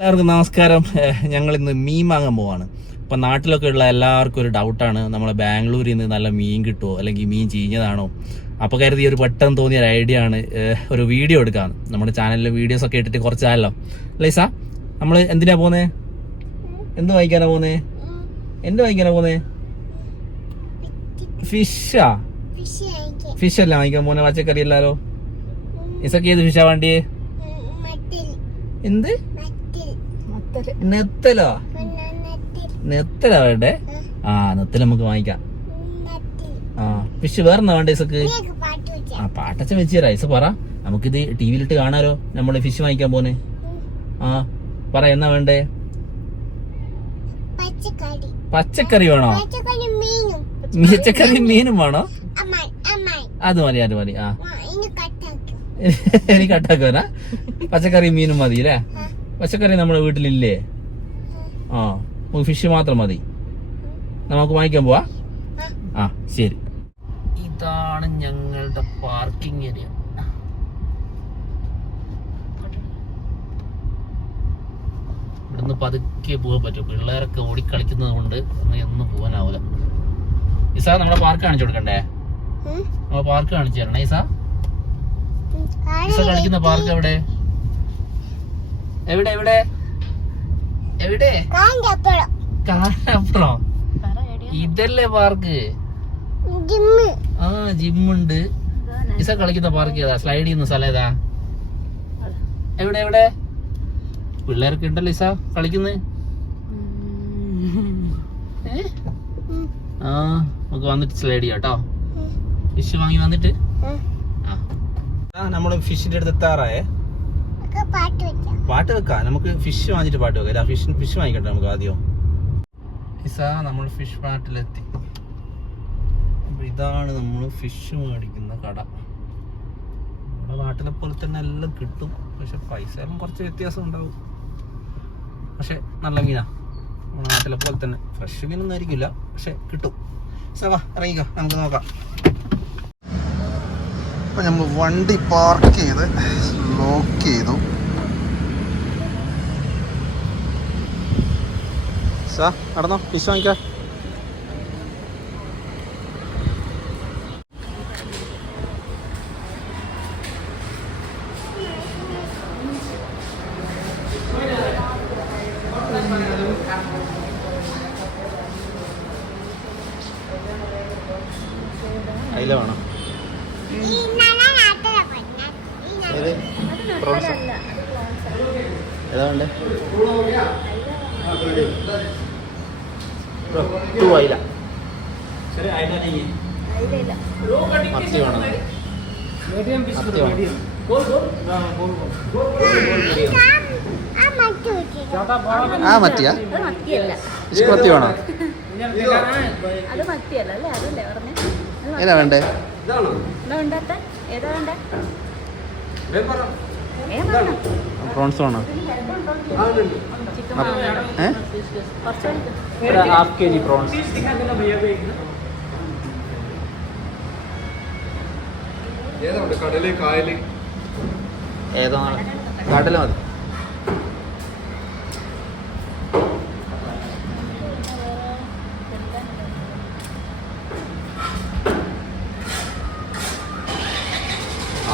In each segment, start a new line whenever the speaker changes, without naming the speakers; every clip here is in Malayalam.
എല്ലാവർക്കും നമസ്കാരം. ഞങ്ങൾ ഇന്ന് മീൻ വാങ്ങാൻ പോവാണ്. ഇപ്പൊ നാട്ടിലൊക്കെ ഉള്ള എല്ലാവർക്കും ഒരു ഡൗട്ടാണ്. നമ്മളെ ബാംഗ്ലൂരിൽ നിന്ന് നല്ല മീൻ കിട്ടുമോ അല്ലെങ്കിൽ മീൻ ചീഞ്ഞതാണോ? അപ്പൊ കരുതി ഒരു പെട്ടെന്ന് തോന്നിയ ഒരു ഐഡിയ ആണ് ഒരു വീഡിയോ എടുക്കാൻ നമ്മുടെ ചാനലിൽ വീഡിയോസ് ഒക്കെ ഇട്ടിട്ട് കുറച്ചായല്ലോ ലൈസ നമ്മൾ എന്തിനാ പോന്നേ? എന്ത് വായിക്കാനാ പോന്നേ? എന്ത് വായിക്കാനാ പോന്നേ? ഫിഷാ ഫിഷ് അല്ല വാങ്ങിക്കാൻ പോന്നെ? പച്ചക്കറി അല്ലാലോ? ഇസക്കേത് ഏത് ഫിഷാ വേണ്ടിയേ? എന്ത്? നെത്തലോ. നെത്തല? വേണ്ടേ ആ. നെത്തൽ നമുക്ക് വാങ്ങിക്കാം. ആ ഫിഷ് വേറെന്താ വേണ്ടേ ഇസക്ക്? ആ പാട്ടച്ച വെച്ച് തരാം. ഇസ പറ. നമുക്കിത് ടി വിയിലിട്ട് കാണാലോ. നമ്മൾ ഫിഷ് വാങ്ങിക്കാൻ പോന്നെ. ആ പറ എന്നാ വേണ്ടേ? പച്ചക്കറി. വേണോ?
പച്ചക്കറി
മീനും. വേണോ? അത് മതി അത് മതി. ആ.
ഇനി കട്ടാക്കും
എനിക്ക് കട്ടാക്കാനാ പച്ചക്കറി മീനും മതി അല്ലേ പച്ചക്കറി നമ്മുടെ വീട്ടിലില്ലേ? ആ നമുക്ക് ഫിഷ് മാത്രം മതി. നമുക്ക് വാങ്ങിക്കാൻ പോവാ. ആ ശരി. ഇതാണ് ഞങ്ങളുടെ പാർക്കിംഗ് ഏരിയ ഇവിടുന്ന് പതുക്കെ പോകാൻ പറ്റും. പിള്ളേരൊക്കെ ഓടിക്കളിക്കുന്നത് കൊണ്ട് എന്നും ഒന്നും പോകാനാവില്ല ഇസാ നമ്മളെ പാർക്ക് കാണിച്ചു കൊടുക്കണ്ടേ. നമ്മളെ പാർക്ക് കാണിച്ചു തരണേ ഇസാ. ഇസ കളിക്കുന്ന പാർക്ക് എവിടെ? എവിടെ എവിടെ? എവിടെ? കാലപ്പുറം ഇതല്ലേ പാർക്ക് ജിമ്മ്. ആ ജിമ്മുണ്ട്. ഇസ കളിക്കുന്ന പാർക്ക് ഏതാ? സ്ലൈഡ് ചെയ്യുന്ന സ്ഥലം ഏതാ? എവിടെ എവിടെ? പിള്ളേർക്ക് ഉണ്ടല്ലോ ഇസ കളിക്കുന്നത് ആ നമുക്ക് വന്നിട്ട് സ്ലൈഡ് ചെയ്യാം കേട്ടോ ഫിഷ് വാങ്ങി വന്നിട്ട്. ആ. നമ്മൾ ഫിഷിന്റെ അടുത്ത് എത്താറായേ. പാട്ട് വെക്കാം. നമുക്ക് ഫിഷ് വാങ്ങിച്ചിട്ട് പാട്ട് വെക്കാം. ഫിഷ് ഫിഷ് വാങ്ങിക്കട്ടെ നമുക്ക് ആദ്യം. ഇസാ നമ്മൾ ഫിഷ് പാട്ടിലെത്തി. ഇതാണ് നമ്മൾ ഫിഷ് മേടിക്കുന്ന കട. നമ്മുടെ നാട്ടിലെ പോലെ തന്നെ എല്ലാം കിട്ടും. പക്ഷെ പൈസ കുറച്ച് വ്യത്യാസം ഉണ്ടാവും. പക്ഷെ നല്ല മീനാ. നമ്മുടെ നാട്ടിലെ പോലെ തന്നെ. ഫ്രഷ് മീനൊന്നും ആയിരിക്കില്ല. പക്ഷെ കിട്ടും. സവാ ഇറങ്ങിക്കോ. നമുക്ക് നോക്കാം. അപ്പൊ നമ്മൾ വണ്ടി പാർക്ക് ചെയ്ത് ലോക്ക് ചെയ്തു. സാ നടന്നോ ഫിഷ് വാങ്ങിക്കാം. അയില വേണം. ഏതാ വേണ്ടേ? ടു അയില മത്തി വേണം? മത്തി വേണം? ആ മത്തിയാ? അത് മത്തിയല്ല. ഇഷ്ക മത്തി വേണോ? ഏതാ വേണ്ട? പ്രോൺസ് വേണോ? ഹാഫ് കെ ജി പ്രോൺസ് കടല മതി.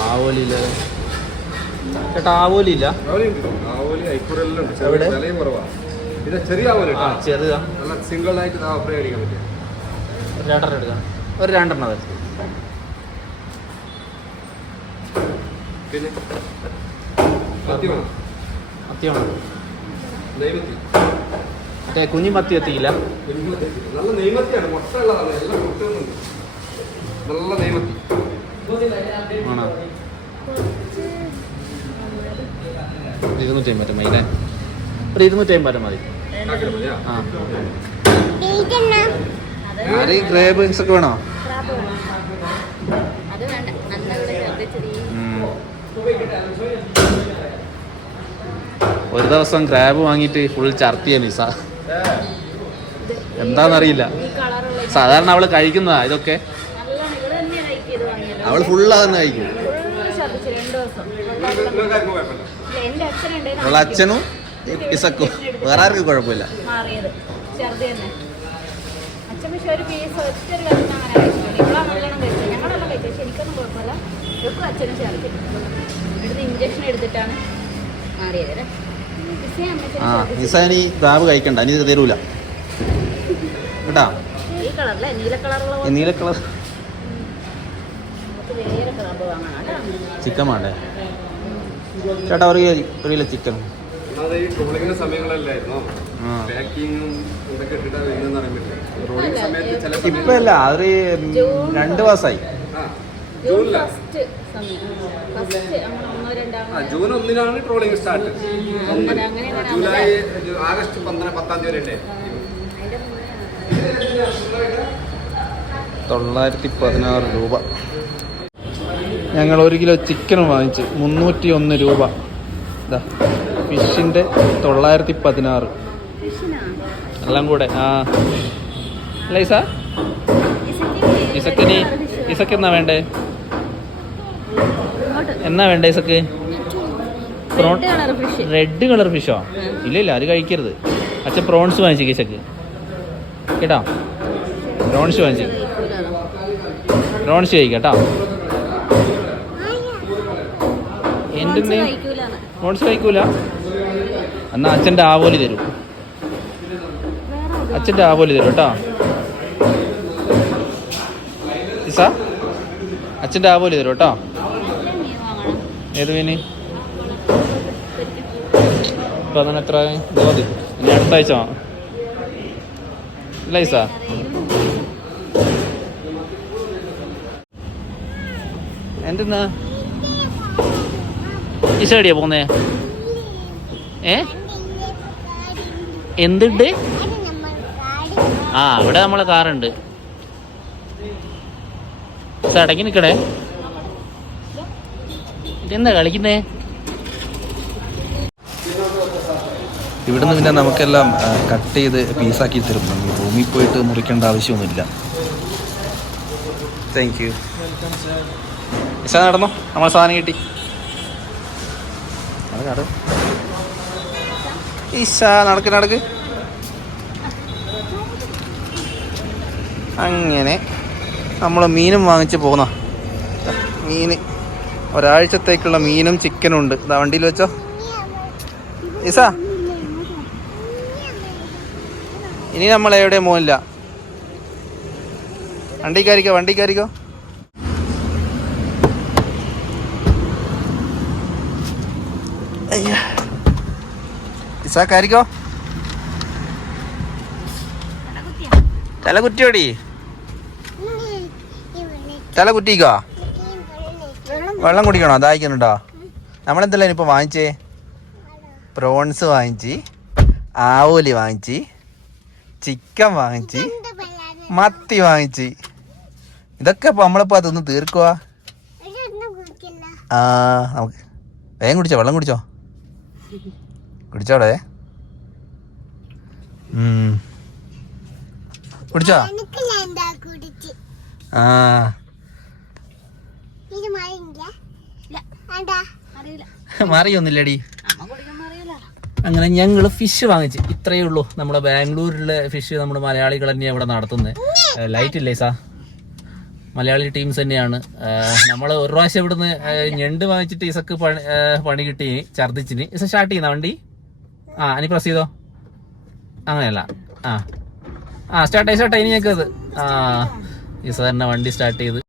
ആവോലില്ല. ചേട്ടാ ആവോലില്ല
വിലയും ചെറിയ ആ ചെറുതാ. നല്ല സിംഗിൾ ആയിട്ട് അടിക്കാൻ പറ്റും.
ഒരു രണ്ടെണ്ണം എടുക്കാം. ഒരു രണ്ടെണ്ണം അത്
പിന്നെ നെയ്മത്തി.
മറ്റേ കുഞ്ഞി മത്തി എത്തിയില്ല.
നല്ല നെയ്മത്തിയാണ് മുട്ട ഉള്ളതാണ് എല്ലാം നല്ല നെയ്മത്തി. ആണോ?
ഇരുന്നൂറ്റി അമ്പത് മതി അല്ലേ? ഒരു ഇരുന്നൂറ്റി അമ്പത് മതി. കാക്കില ആ. ഇതെന്നാ ആരെ ഗ്രേബിങ്സ് ഒക്കെ വേണോ. ഒരു ദിവസം ക്രാബ് വാങ്ങിയിട്ട് ഫുൾ ചർത്തിയ നിസ കളറുള്ള സാധാരണ അവൾ കഴിക്കുന്നതാ ഇതൊക്കെ. അവൾ ഫുള്ള് അതന്നെ കഴിക്കും ഫുള്ള് ഛർദ്ദിച്ചു രണ്ട് ദിവസം നിങ്ങൾക്കാർക്കും കുഴപ്പമില്ല ഇല്ല, എന്റെ അച്ഛനുണ്ട് അവളെ അച്ഛനും ഇസക്കും. വേറെ ആർക്കും കുഴപ്പമില്ല. ആ നിസാനി ബാബ് കഴിക്കണ്ട. ഇനി തരൂല. കേട്ടാ? നീല കളർ ചിക്കൻ വേണ്ടേ? ചേട്ടാ ഒരു കിലോ- ഒരു കിലോ ചിക്കൻ അല്ല അതൊരു രണ്ട് മാസമായി ജൂൺ ഫസ്റ്റ്
സമയം. ഫസ്റ്റ് അങ്ങനെ ഒന്നോ രണ്ടോ ആ ജൂൺ ഒന്നിനാണ് ട്രോളിങ് സ്റ്റാർട്ട് ജൂലൈ ആഗസ്റ്റ് പന്ത്രണ്ട് പത്താം തീയതി വരെ
തൊള്ളായിരത്തി പതിനാറ് രൂപ. ഞങ്ങൾ ഒരു കിലോ ചിക്കൻ വാങ്ങിച്ച് മുന്നൂറ്റി ഒന്ന് രൂപ. ഇതാ ഫിഷിന്റെ തൊള്ളായിരത്തി പതിനാറ് എല്ലാം കൂടെ ആ. അല്ല ഇസ ഇസക്കിനി ഇസക്ക് എന്നാ വേണ്ടേ? എന്നാ വേണ്ടേ ഇസക്ക് prawn red colour red colour ഫിഷോ ഇല്ല ഇല്ല അത് കഴിക്കരുത്. അച്ഛൻ പ്രോൺസ് വാങ്ങിച്ചു ഇസക്ക് കേട്ടോ? പ്രോൺസ് വാങ്ങിച്ചു പ്രോൺസ് കഴിക്കാം കേട്ടോ? എന്തിന് കഴിക്കൂലാണ്. പ്രോൺസ് കഴിക്കൂല? എന്നാ അച്ഛന്റെ ആവോലി തരൂ. അച്ഛന്റെ ആവോലി തരൂ കേട്ടോ. ഇസ അച്ഛന്റെ ആവോലി തരൂ കേട്ടോ. ഏത് മീന്? ഇപ്പൊ അതിന് എത്ര? മതി ഇനി അടുത്ത ആഴ്ച ഇല്ല ഇസാ. എന്തെന്നാ? ഇസ പോകുന്നേ പോന്നേ ഏ? എന്തുണ്ട്? ആ അവിടെ നമ്മളെ കാറുണ്ട്. അടങ്ങി നിക്കണേ. ഇതെന്താ കളിക്കുന്നേ? ഇവിടുന്ന് പിന്നെ നമുക്കെല്ലാം കട്ട് ചെയ്ത് പീസാക്കി തരും. നമ്മൾ റൂമിൽ പോയിട്ട് മുറിക്കേണ്ട ആവശ്യമൊന്നുമില്ല. താങ്ക് യു ഇസ നടന്നോ? നമ്മളെ സാധനം കിട്ടി. നടക്ക്, നടക്ക്. അങ്ങനെ നമ്മൾ മീനും വാങ്ങിച്ച് പോന്ന. മീന്. ഒരാഴ്ചത്തേക്കുള്ള മീനും ചിക്കനും ഉണ്ട്. ഇതാ വണ്ടിയിൽ വെച്ചോ. ഈസാ ഇനി നമ്മൾ എവിടെ പോകില്ല വണ്ടി കയറിക്കോ? ഇസാ കയറിക്കോ തല കുറ്റിയോടി തല കുറ്റിക്കോ വെള്ളം കുടിക്കണോ? ദാഹിക്കുന്നുണ്ടോ നമ്മളെന്തല്ല ഇനിയിപ്പോൾ വാങ്ങിച്ചേ? പ്രോൺസ് വാങ്ങിച്ച് ആവോലി വാങ്ങിച്ച് ചിക്കൻ വാങ്ങിച്ച് മത്തി വാങ്ങിച്ച്. ഇതൊക്കെ ഇപ്പോൾ നമ്മളിപ്പോൾ അതൊന്ന് തീർക്കുക ആ നമുക്ക് വേഗം കുടിച്ചോ വെള്ളം കുടിച്ചോ. കുടിച്ചോടെ കുടിച്ച്? ആ. അങ്ങനെ ഞങ്ങൾ ഫിഷ് വാങ്ങിച്ച്. ഇത്രയേ ഉള്ളൂ. നമ്മുടെ ബാംഗ്ലൂരിലെ ഫിഷ് നമ്മുടെ മലയാളികൾ തന്നെയാണ് ഇവിടെ നടത്തുന്നത് ലൈറ്റ് ഇല്ലേ സാ? മലയാളി ടീംസ് തന്നെയാണ്. നമ്മൾ ഒരു പ്രാവശ്യം ഇവിടുന്ന് ഞണ്ട് വാങ്ങിച്ചിട്ട് ഇസക്ക് പണി പണി കിട്ടി ഛർദിച്ചിന് ഇസ സ്റ്റാർട്ട് ചെയ്യുന്ന വണ്ടി? ആ ഇനി പ്രസ് ചെയ്തോ? അങ്ങനെയല്ല. ആ. ആ സ്റ്റാർട്ടായി സ്റ്റാർട്ടായി സ്റ്റാർട്ട് ഇനി ഞങ്ങൾക്ക് അത് ആ ഈ സാറിന് വണ്ടി സ്റ്റാർട്ട് ചെയ്ത്.